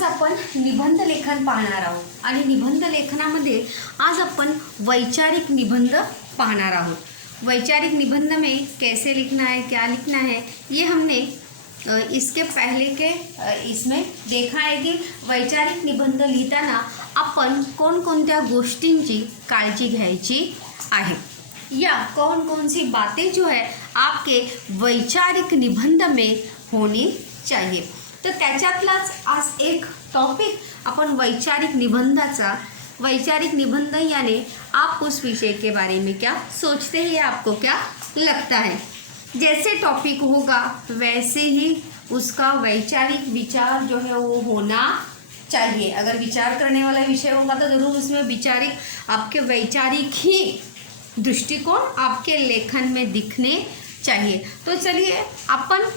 आज आपण निबंध लेखन पाहणार आहोत आणि निबंध लेखनामध्ये आज अपन वैचारिक निबंध पाहणार आहोत। वैचारिक निबंध में कैसे लिखना है, क्या लिखना है, ये हमने इसके पहले के इसमें देखा है कि वैचारिक निबंध लिहिताना आपण कोणकोणत्या गोष्टींची काळजी घ्यायची आहे या कौन कौन सी बातें जो है आपके वैचारिक निबंध में होनी चाहिए। तर त्याच्यातलाच आज एक टॉपिक अपन वैचारिक निबंधाचा। वैचारिक निबंध यानी आप उस विषय के बारे में क्या सोचते हैं या आपको क्या लगता है। जैसे टॉपिक होगा वैसे ही उसका वैचारिक विचार जो है वो होना चाहिए। अगर विचार करने वाला विषय होगा तो ज़रूर उसमें वैचारिक आपके वैचारिक ही दृष्टिकोण आपके लेखन में दिखने चाहिए। तो चलिए अपन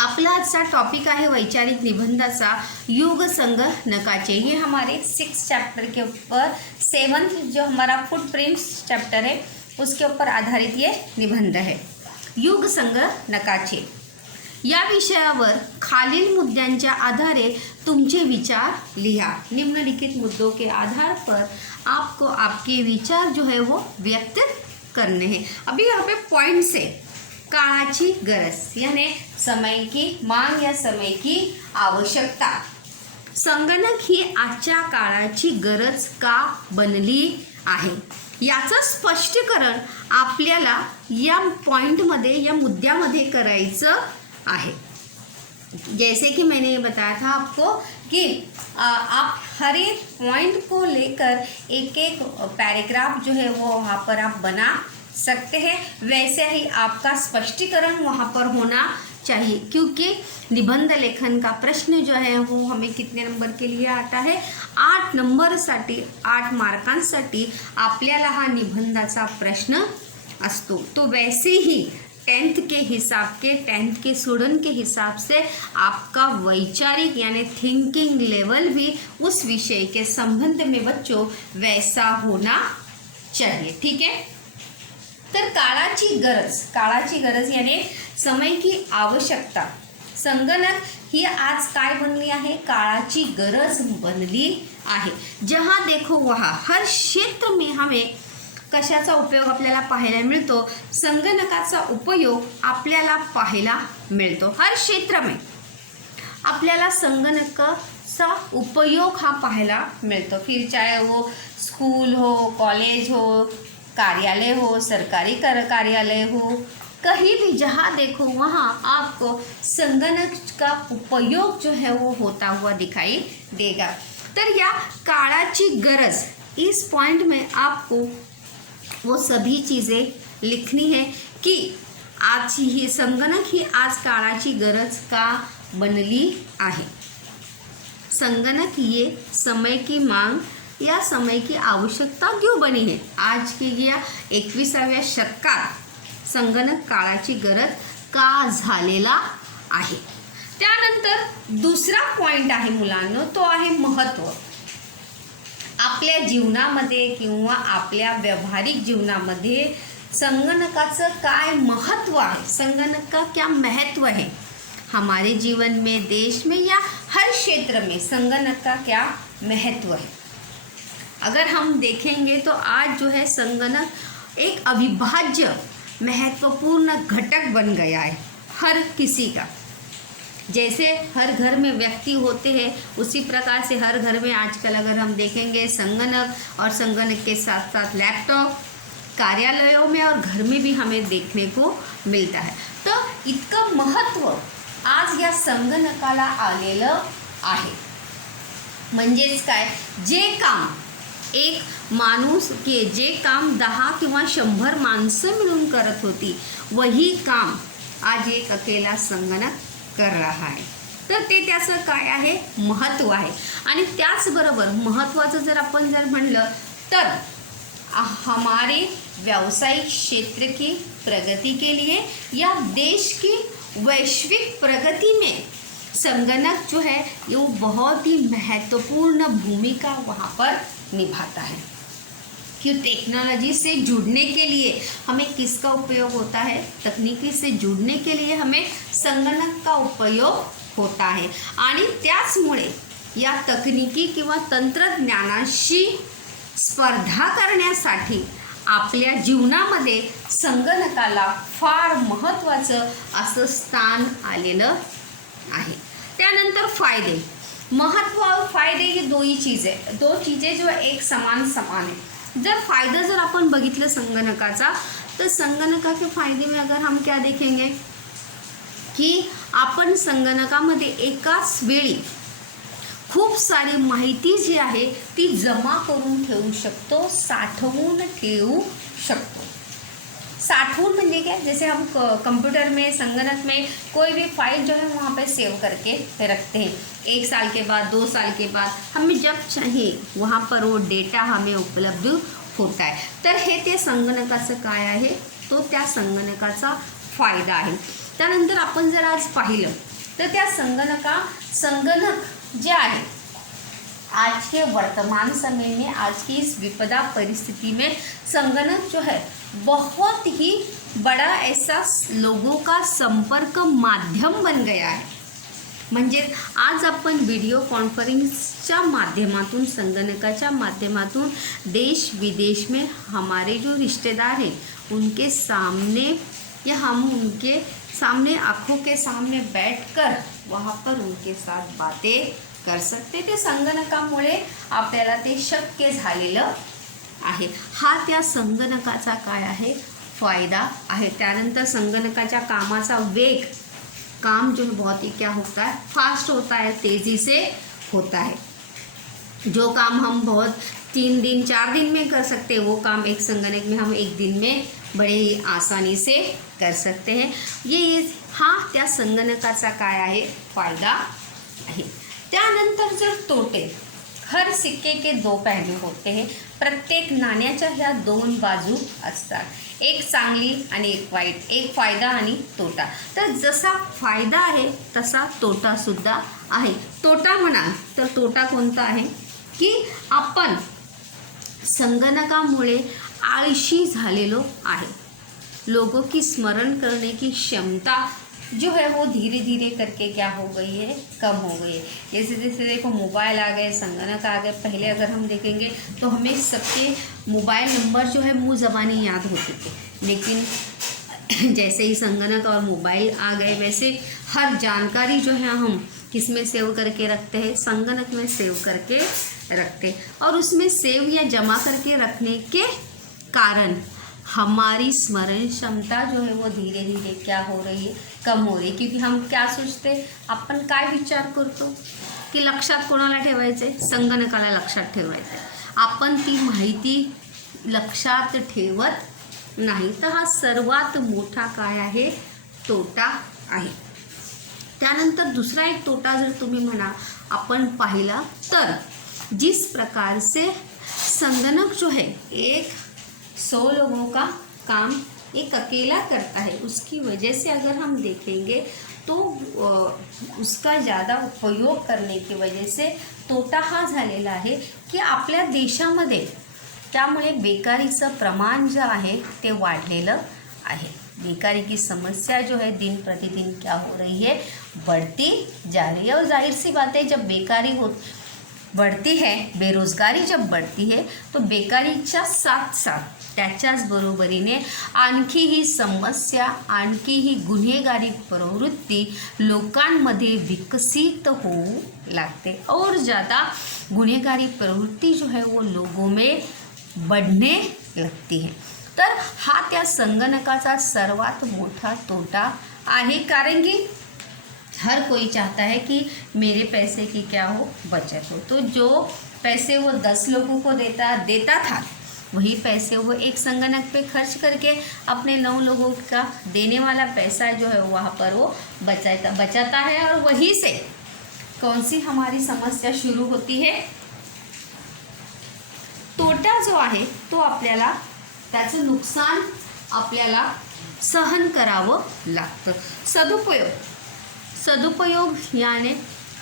आपला आजचा टॉपिक आहे वैचारिक निबंधाचा युग संगणकाचे। ये हमारे 6 चैप्टर के ऊपर 7th जो हमारा फुटप्रिंट्स चैप्टर है उसके ऊपर आधारित ये निबंध है। युग संगणकाचे या विषयावर खालील मुद्द्यांच्या आधारे तुमचे विचार लिहा। निम्नलिखित मुद्दों के आधार पर आपको आपके विचार जो है वो व्यक्त करने हैं। अभी यहाँ पे पॉइंट्स है। काळाची गरज यानी समय की मांग या समय की आवश्यकता। संगणक ही आजच्या काळाची गरज का बनली आहे याचं स्पष्टीकरण आपल्याला या पॉइंटमध्ये या मुद्द्यामध्ये करायचं आहे। जैसे कि मैंने ये बताया था आपको कि आप हर एक पॉइंट को लेकर एक एक पैराग्राफ जो है वो वहाँ पर आप बना सकते हैं। वैसे ही आपका स्पष्टीकरण वहाँ पर होना चाहिए क्योंकि निबंध लेखन का प्रश्न जो है वो हमें कितने नंबर के लिए आता है 8 नंबरसाठी 8 मार्कांसाठी आपल्याला हा निबंधाचा प्रश्न असतो। तो वैसे ही 10th के हिसाब के 10th के स्टूडेंट के हिसाब से आपका वैचारिक यानी थिंकिंग लेवल भी उस विषय के संबंध में बच्चों वैसा होना चाहिए। ठीक है। तर काळाची गरज यानी समय की आवश्यकता। संगणक ही आज काय बनली आहे, काळाची गरज बनली आहे। जहाँ देखो वहाँ हर क्षेत्र में हमें कशाचा उपयोग आपल्याला पाहायला मिळतो, संगणकाचा उपयोग आपल्याला पाहायला मिळतो। हर क्षेत्र में आपल्याला संगणकाचा उपयोग हा पाहायला मिळतो। फिर चाहे वो स्कूल हो, कॉलेज हो, कार्यालय हो, सरकारी कार्यालय हो, कहीं भी जहाँ देखो वहाँ आपको संगणक का उपयोग जो है वो होता हुआ दिखाई देगा। तर या काळाची गरज इस पॉइंट में आपको वो सभी चीज़ें लिखनी है कि आज ही संगणक ही आज काळाची गरज का बनली आहे। संगणक ये समय की मांग या समय की आवश्यकता क्यों बनी है। आज के या 21व्या शतकात संगणक काळाची गरज का झालेला आहे। त्यानंतर दुसरा पॉइंट आहे मुलांनो, तो आहे महत्त्व। आपल्या जीवनामध्ये किंवा आपल्या व्यावहारिक जीवनामध्ये संगणकाचं काय महत्त्व आहे, संगणक का क्या महत्व है हमारे जीवन में, देश में या हर क्षेत्र में संगणक का क्या महत्व है। अगर हम देखेंगे तो आज जो है संगणक एक अविभाज्य महत्वपूर्ण घटक बन गया है हर किसी का। जैसे हर घर में व्यक्ति होते हैं उसी प्रकार से हर घर में आजकल अगर हम देखेंगे संगणक और संगणक के साथ साथ लैपटॉप कार्यालयों में और घर में भी हमें देखने को मिलता है। तो इतकं महत्त्व आज या संगणकाला आलेलं आहे। म्हणजेच काय, जे काम एक माणूस के जे काम 10 किंवा 100 माणसं मिळून करत होती वही काम आज एक अकेला संगणक कर रहा है। तर ते त्याचं काय आहे, महत्त्व आहे। आणि त्याचबरोबर महत्त्वाचं जर आपण म्हणलं तर हमारे व्यावसायिक क्षेत्र की प्रगति के लिए या देश की वैश्विक प्रगति में संगणक जो है वो बहुत ही महत्वपूर्ण भूमिका वहाँ पर निभाता है। कि टेक्नोलॉजी से जुड़ने के लिए हमें किसका उपयोग होता है, तकनीकी से जुड़ने के लिए हमें संगणक का उपयोग होता है। आणि त्याचमुळे या तकनिकी किंवा तंत्रज्ञानाशी स्पर्धा करण्यासाठी आपल्या जीवनामध्ये संगणकाला फार महत्त्वाचं असं स्थान आलेलं आहे. त्यानंतर फायदे, महत्त्व और फायदे ये दो ही चीज़ें, दो चीज़ें जो एक समान है. जर फायदा जर आपण बघितलं संगणकाचा, तर संगणकाचे फायदे में अगर हम क्या देखेंगे की आपण संगणकामध्ये एकाच वेळी खूप सारी माहिती जी आहे ती जमा करून ठेवू शकतो, साठवून ठेवू शकतो. साठवून म्हणजे क्या, जैसे हम कंप्यूटर में, संगणक में कोई भी फाइल जो है वहाँ पे सेव करके रखते हैं. 1 साल के बाद, 2 साल के बाद हमें जब चाहिए वहाँ पर वो डेटा हमें उपलब्ध होता है. तर हे ते संगणकाचं काय आहे, तो त्या संगणकाचा फायदा आहे. त्यानंतर आपण जर आज पाहिलं तर त्या संगणक जे आहे आज के वर्तमान समय में, आज की इस विपदा परिस्थिति में संगणक जो है बहुत ही बड़ा ऐसा लोगों का संपर्क माध्यम बन गया है. म्हणजे आज आपण व्हिडिओ कॉन्फ्रेंसच्या माध्यमातून, संगणकाच्या माध्यमातून देश विदेश में हमारे जो रिश्तेदार हैं उनके सामने या हम उनके सामने आँखों के सामने बैठकर वहाँ पर उनके साथ बातें कर सकते. ते संगणकामुळे आपल्याला ते शक्य झालेलं आहे. हा त्या संगणकाचा काय आहे, फायदा आहे. त्यानंतर संगणकाच्या कामाचा वेग, काम जो बहुत ही क्या होता है, फास्ट होता है, तेज़ी से होता है. जो काम हम बहुत 3 दिन 4 दिन में कर सकते हैं, वो काम एक संगणक में हम 1 दिन में बड़े ही आसानी से कर सकते हैं. ये हा त्या संगणकाचा काय आहे, फायदा आहे. त्यानंतर जर तोटे, हर सिक्के के 2 पहलू होते हैं. प्रत्येक नाण्याच्या ह्या 2 बाजू असतात, एक चांगली आणि एक वाईट, एक फायदा आणि तोटा. तर जसा फायदा आहे तसा तोटासुद्धा आहे. तोटा म्हणाल तर तोटा कोणता आहे की आपण संगणकामुळे आळशी झालेलो आहे. लोगों की स्मरण करने की क्षमता जो है वो धीरे धीरे करके क्या हो गई है, कम हो गई है. जैसे जैसे देखो मोबाइल आ गए, संगणक आ गए. पहले अगर हम देखेंगे तो हमें सबके मोबाइल नंबर जो है मुँह ज़बानी याद होते थे, लेकिन जैसे ही संगणक और मोबाइल आ गए वैसे हर जानकारी जो है हम किस में सेव करके रखते हैं, संगणक में सेव करके रखते. और उसमें सेव या जमा करके रखने के कारण हमारी स्मरण क्षमता जो है वो धीरे धीरे क्या हो रही है, कम हो रही है. क्योंकि हम क्या सोचते, आपण काय विचार करतो की लक्षात कोणाला ठेवायचं आहे, संगणकाला लक्षात ठेवायचं आहे. आपण ती माहिती लक्षात ठेवत नाही. तर हा सर्वात मोठा काय आहे, तोटा आहे. त्यानंतर दुसरा एक तोटा जर तुम्ही म्हणा आपण पाहिला तर जिस प्रकार से संगणक जो है एक 100 लोगों का काम एक अकेला करता है, उसकी वजह से अगर हम देखेंगे तो उसका ज़्यादा उपयोग करने की वजह से तोटा हा झालेला आहे की आपल्या देशामध्ये त्यामुळे बेकारीचं प्रमाण जे आहे ते वाढलेलं आहे. बेकारी की समस्या जो है दिन प्रतिदिन क्या हो रही है, बढ़ती जा रही है. और जाहिर सी बात है, जब बेकारी बढ़ती है, बेरोजगारी जब बढ़ती है तो बेकारीच्या साथ साथ त्याच्याच बरोबरीने आणखी ही समस्या, आणखी ही गुन्हेगारी प्रवृत्ती लोकांमध्ये विकसित होऊ लागते. और ज़्यादा गुन्हेगारी प्रवृत्ति जो है वो लोगों में बढ़ने लगती है. तर हा त्या संगणकाचा सर्वात मोठा तोटा आहे. कारण की हर कोई चाहता है कि मेरे पैसे की क्या हो, बचत हो. तो जो पैसे वो 10 लोगों को देता था वही पैसे वो एक संगणक पे खर्च करके अपने 9 लोगों का देने वाला पैसा जो है वहाँ पर वो बचाता है. और वहीं से कौन सी हमारी समस्या शुरू होती है, तोटा जो आहे तो आपल्याला त्याचं नुकसान आपल्याला सहन करावं लागतं. सदुपयोग यानी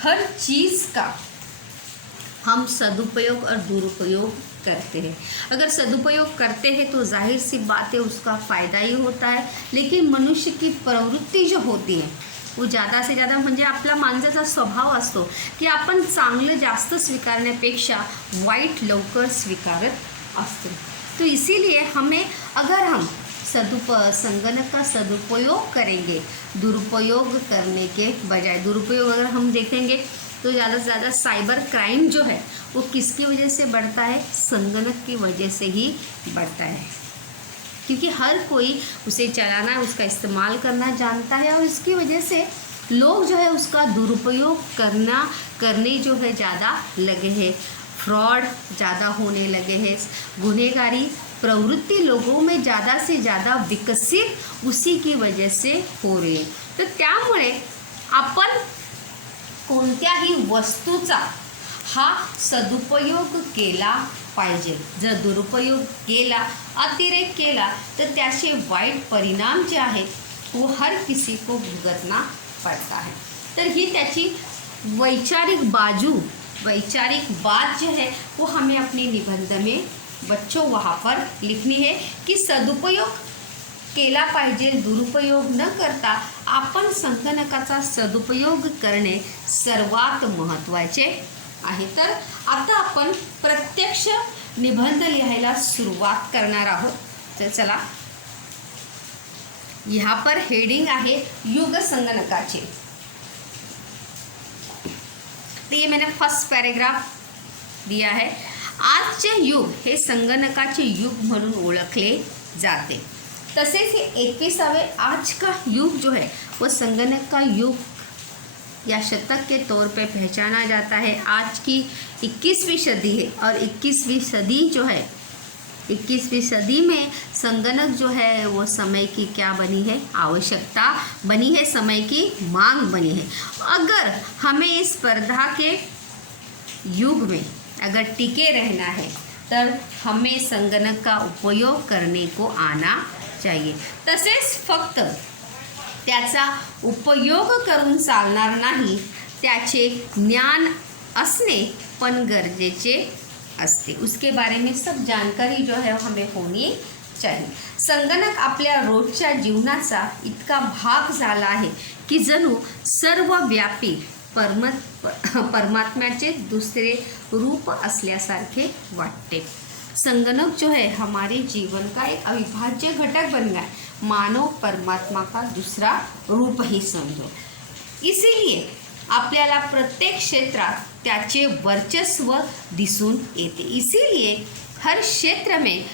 हर चीज़ का हम सदुपयोग और दुरुपयोग करते हैं. अगर सदुपयोग करते हैं तो जाहिर सी बात है उसका फ़ायदा ही होता है. लेकिन मनुष्य की प्रवृत्ति जो होती है वो ज़्यादा से ज़्यादा म्हणजे आपला माणसाचा स्वभाव असतो की आपण चांगलं जास्त स्वीकारण्यापेक्षा वाईट लवकर स्वीकारत असतो। तो इसीलिए हमें अगर हम संगणक का सदुपयोग करेंगे, दुरुपयोग करने के बजाय, दुरुपयोग अगर हम देखेंगे तो ज़्यादा से ज़्यादा साइबर क्राइम जो है वो किसकी वजह से बढ़ता है? संगणक की वजह से ही बढ़ता है, क्योंकि हर कोई उसे चलाना, उसका इस्तेमाल करना जानता है और इसकी वजह से लोग जो है उसका दुरुपयोग करने जो है ज़्यादा लगे हैं, फ्रॉड ज़्यादा होने लगे हैं, गुनहगारी प्रवृत्ति लोगों में ज़्यादा से ज़्यादा विकसित उसी की वजह से हो रही है। तर त्यामुळे आपण कोणत्याही वस्तूचा हा सदुपयोग केला पाहिजे। जर दुरुपयोग केला, अतिरेक केला तर त्याचे वाईट परिणाम जे आहेत वो हर किसी को भुगतना पड़ता है। तर ही त्याची वैचारिक बात जो है वो हमें अपने निबंध में बच्चों वहाँ पर लिखनी है की सदुपयोग केला पाहिजे, दुरुपयोग न करता आपण संगणकाचा सदुपयोग करणे सर्वात महत्त्वाचे आहे। तर आता आपण प्रत्यक्ष निबंध लिहायला सुरुवात करणार आहोत। तर चला, यहाँ पर हेडिंग आहे युग संगणकाचे। तो ये मैंने फर्स्ट पैराग्राफ दिया है। आजचे युग हे संगणकाचे युग म्हणून ओळखले जाते। तसेच हे 21वें आज का युग जो है वो संगणक का युग या शतक के तौर पे पहचाना जाता है। आज की 21वीं सदी है और 21वीं सदी जो है, 21वीं सदी में संगणक जो है वो समय की क्या बनी है? आवश्यकता बनी है, समय की मांग बनी है। अगर हमें इस स्पर्धा के युग में अगर टिके रहना है तर हमें संगणक का उपयोग करने को आना चाहिए। तसेच फक्त त्याचा उपयोग करून चालणार नाही, त्याचे ज्ञान असणे पण गरजेचे असते। उसके बारे में सब जानकारी जो है हमें होनी चाहिए। संगणक आपल्या रोजच्या जीवनाचा इतका भाग झाला आहे की जणू सर्वव्यापी परमात्म्याचे दुसरे रूप असल्यासारखे वाटते। संगणक जो है हमारे जीवन का एक अविभाज्य घटक बन गया है, मानव परमात्मा का दूसरा रूप ही समझो। इसीलिए आपल्याला प्रत्येक क्षेत्रात त्याचे वर्चस्व दिसून येते। इसीलिए हर क्षेत्र में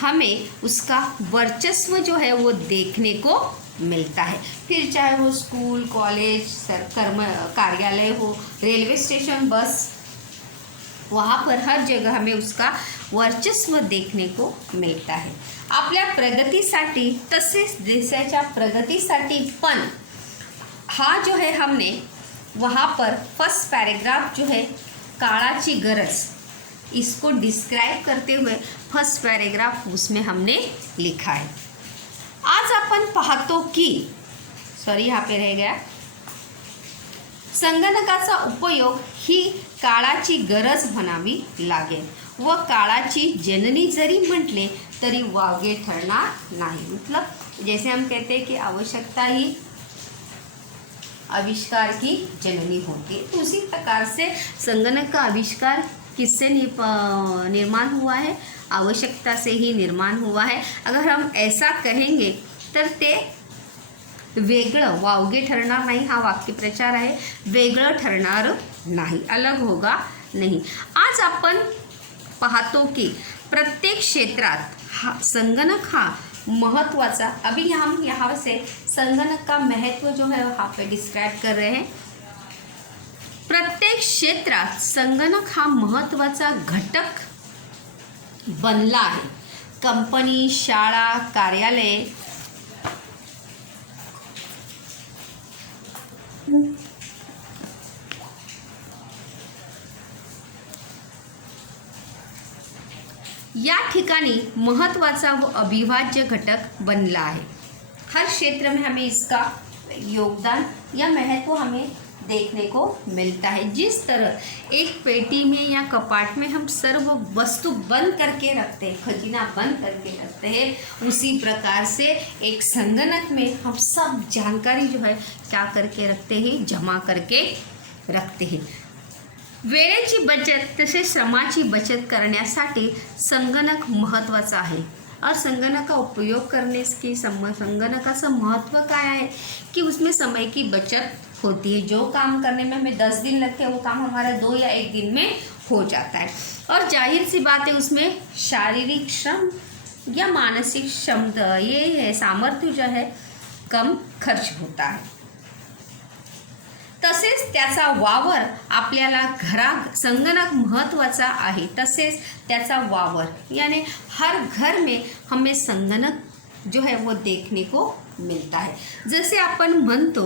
हमें उसका वर्चस्व जो है वो देखने को मिलता है। फिर चाहे वो स्कूल, कॉलेज, कार्यालय हो, रेलवे स्टेशन, बस, वहाँ पर हर जगह हमें उसका वर्चस्व देखने को मिलता है। आपल्या प्रगतीसाठी तसेच देशाच्या प्रगतीसाठी पण हा जो है हमने वहाँ पर फर्स्ट पैराग्राफ जो है काळाची गरज, इसको डिस्क्राइब करते हुए फर्स्ट पैराग्राफ उसमें हमने लिखा है। आज अपन पाहतो की यहाँ पे रह गया, संगणकाचा उपयोग ही काळाची गरज म्हणावी लागेल व काळाची जननी जरी म्हटले तरी वावगे ठरणार नाही। मतलब जैसे हम कहते हैं कि आवश्यकता ही आविष्कार की जननी होती है, तो उसी प्रकार से संगणक का आविष्कार किससे निर्माण हुआ है? आवश्यकता से ही निर्माण हुआ है। अगर हम ऐसा कहेंगे तर ते वेगळं वावगे ठरणार नाही, हा वाक्यप्रचार आहे, वेगळं ठरणार नाही, अलग होगा नहीं। आज आपण पाहतो की प्रत्येक क्षेत्रात संगणक हा महत्त्वाचा, अभी हम यहाँ से संगणक का महत्व जो है वहाँ पे डिस्क्राइब कर रहे हैं। प्रत्येक क्षेत्रात संगणक हा महत्त्वाचा घटक बनला आहे। कंपनी, शाळा, कार्यालय, या ठिकाणी महत्त्वाचा व अविभाज्य घटक बनला है। हर क्षेत्र में हमें इसका योगदान या महत्व हमें देखने को मिलता है। जिस तरह एक पेटी में या कपाट में हम सर्व वस्तु बंद करके रखते हैं, खजीना बंद करके रखते हैं, उसी प्रकार से एक संगणक में हम सब जानकारी जो है क्या करके रखते हैं, जमा करके रखते हैं। वेळेची बचत तसेच श्रमाची बचत करण्यासाठी संगणक महत्त्वाचा आहे। और संगणक का उपयोग करने की संगणकाचं महत्त्व काय आहे कि उसमें समय की बचत होती है। जो काम करने में हमें 10 दिन लगते हैं वो काम हमारा 2 या 1 दिन में हो जाता है। और जाहिर सी बात है उसमें शारीरिक श्रम या मानसिक श्रम ये है सामर्थ्य जो है कम खर्च होता है। तसेच त्याचा वावर आपल्याला घरात संगणक महत्त्वाचा आहे, तसेच त्याचा वावर यानी हर घर में हमें संगणक जो है वो देखने को मिलता है। जैसे आपण म्हणतो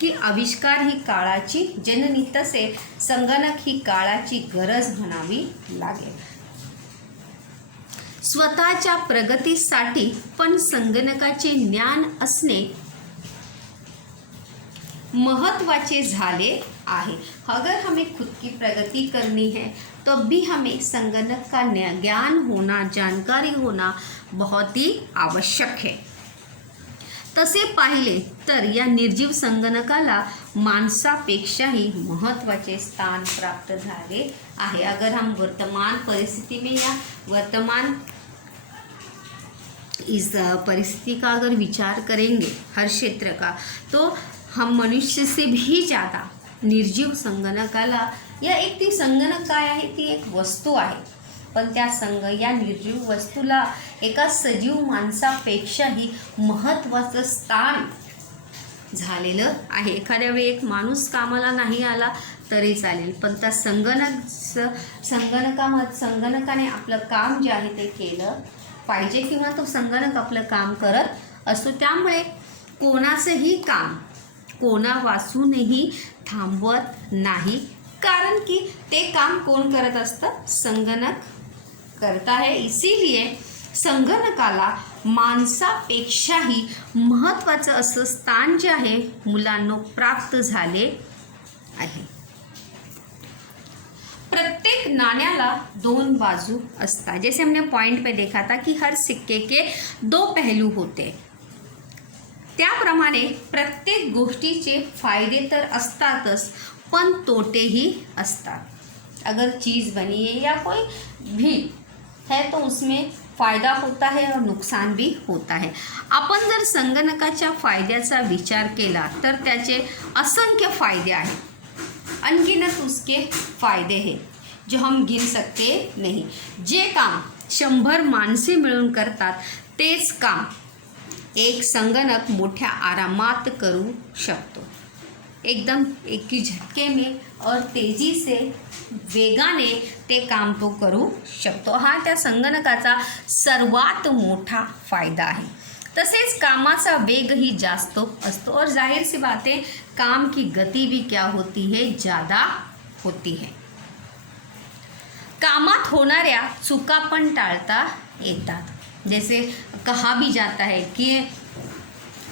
की आविष्कार ही काळाची जननी, तसे संगणक ही काळाची गरज म्हणावी लागेल। स्वतःच्या प्रगतीसाठी पण संगणकाचे ज्ञान असणे महत्वाचे झाले आहे। अगर हमें खुद की प्रगति करनी है तो भी हमें संगणक का ज्ञान होना, जानकारी होना बहुत ही आवश्यक है। तसे पाहिले तर या निर्जीव संगणकाला माणसापेक्षाही महत्त्वाचे स्थान प्राप्त झाले आहे। अगर हम वर्तमान परिस्थिति में या वर्तमान इस परिस्थिति का अगर विचार करेंगे हर क्षेत्र का, तो हम मनुष्य से भी ज़्यादा निर्जीव संगणकाला या एक ती संगणक काय आहे, ती एक वस्तू आहे, पण त्या या निर्जीव वस्तूला एका सजीव माणसापेक्षाही महत्त्वाचं स्थान झालेलं आहे। एखाद्या वेळी एक माणूस कामाला नाही आला तरी चालेल, पण त्या संगणकाने आपलं काम जे आहे ते केलं पाहिजे किंवा तो संगणक आपलं काम करत असतो। त्यामुळे कोणाचंही काम कोणा वाचूनही थांबवत नाही, कारण की ते काम कोण करत असतं, संगणक करता है। इसीलिए संगणकाला माणसापेक्षाही महत्त्वाचं असं स्थान जे आहे मुलांनो प्राप्त झाले आहे। प्रत्येक नाण्याला 2 बाजू असतात। जैसे हमने पॉइंट पे देखा था कि हर सिक्के के 2 पहलू होते, त्याप्रमाणे प्रत्येक गोष्टीचे फायदे तर असतातच पण तोटेही असतात। अगर चीज़ बनी है या कोई भी है तो उसमें फ़ायदा होता है और नुकसान भी होता है। आपण जर संगणकाच्या फायद्याचा विचार केला तर त्याचे असंख्य फायदे आहेत, अनगिनत उसके फायदे हैं जो हम गिन सकते नहीं। जे काम 100 माणसे मिळून करतात तेच काम एक संगणक मोठ्या आरामात करू शकतो, एकदम एक ही झटके में और तेज़ी से वेगाने ते काम तो करू शकतो। हा त्या संगणकाचा सर्वात मोठा फायदा आहे। तसेच कामाचा वेगही जास्त असतो और जाहिर सी बात है काम की गति भी क्या होती है, ज़्यादा होती है। कामात होणाऱ्या चुका पण टाळता येतात। जैसे कहा भी जाता है कि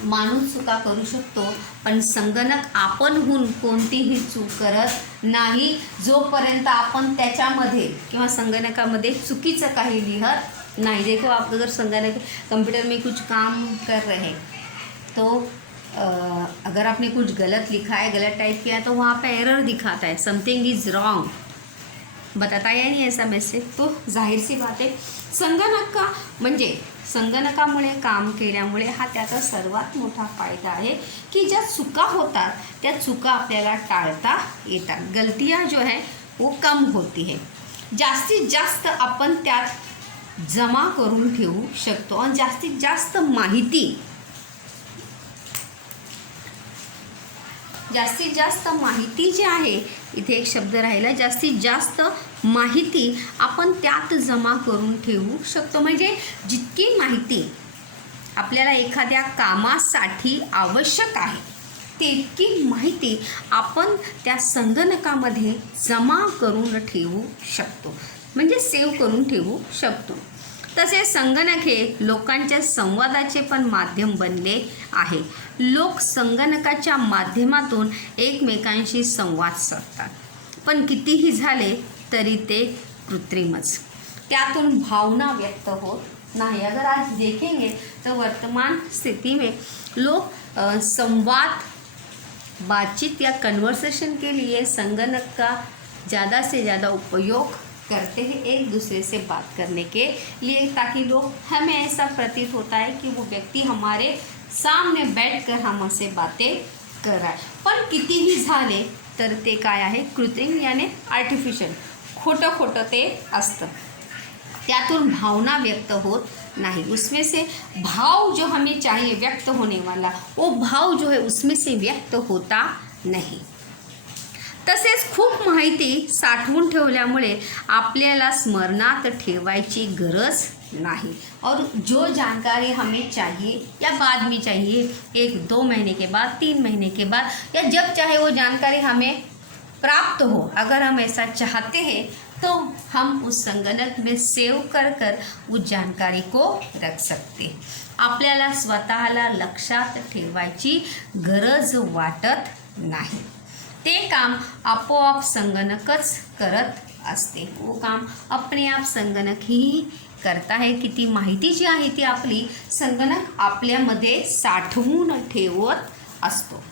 माणूस चुका करू शकतो पण संगणक आपणहून कोणतीही चूक करत नाही, जोपर्यंत आपण त्याच्यामध्ये किंवा संगणकामध्ये चुकीचं काही लिहत नहीं। देखो आप अगर संगणक कंप्यूटर में कुछ काम कर रहे हैं तो अगर आपने कुछ गलत लिखा है, गलत टाइप किया तो वहाँ पे एरर दिखाता है, समथिंग इज़ रॉन्ग बताता है नहीं ऐसा मैसेज। तो जाहीर सी बात आहे संगणकामुळे काम केल्यामुळे हा त्याचा सर्वात मोठा फायदा आहे की ज्या चुका होतात त्या चुका आपल्याला टाळता येतात, गलतियाँ जो है वो कम होती है। जास्तीत जास्त आपण त्यात जमा करून ठेवू शकतो आणि जास्तीत जास्त माहिती जी आहे, इथे एक शब्द राहिला, जास्तीत जास्त माहिती आपण त्यात जमा करून ठेवू शकतो। म्हणजे जितकी माहिती आपल्याला एखाद्या कामासाठी आवश्यक आहे तितकी माहिती आपण त्या संगणकामध्ये जमा करून ठेवू शकतो, म्हणजे सेव्ह करून ठेवू शकतो। तसेच संगणक हे लोकांच्या संवादाचे पण माध्यम बनले आहे. लोक संगणकाच्या माध्यमातून एकमेकांशी संवाद साधतात, पण कितीही झाले तरी ते कृत्रिमच, त्यातून भावना व्यक्त होत नहीं। अगर आज देखेंगे तो वर्तमान स्थिति में लोग संवाद, बातचीत या कन्वर्सेशन के लिए संगणक का ज़्यादा से ज़्यादा उपयोग करते हैं एक दूसरे से बात करने के लिए, ताकि लोग, हमें ऐसा प्रतीत होता है कि वो व्यक्ति हमारे सामने बैठकर हमसे बातें कर रहा है, पण कितीही झाले तर ते काय आहे, कृत्रिम यानी आर्टिफिशियल, खोटं खोटं ते असतं, त्यातून भावना व्यक्त होत नहीं। उसमें से भाव जो हमें चाहिए व्यक्त होने वाला, वो भाव जो है उसमें से व्यक्त होता नहीं। तसेच खूप माहिती साठवून ठेवल्यामुळे आपल्याला स्मरणात ठेवायची गरज नहीं, और जो जानकारी हमें चाहिए या बाद में चाहिए, 1-2 महीने के बाद, 3 महीने के बाद, या जब चाहे वो जानकारी हमें प्राप्त हो, अगर हम ऐसा चाहते हैं तो हम उस संगणक में सेव कर उस जानकारी को रख सकते। आपल्याला स्वतःला लक्षात ठेवायची गरज वाटत नाही, ते काम आपोआप संगणकच करत असते, वो काम अपने आप संगणक ही करता है। किती माहिती जी आहे ती आपली संगणक आपल्यामध्ये साठवून ठेवत असतो।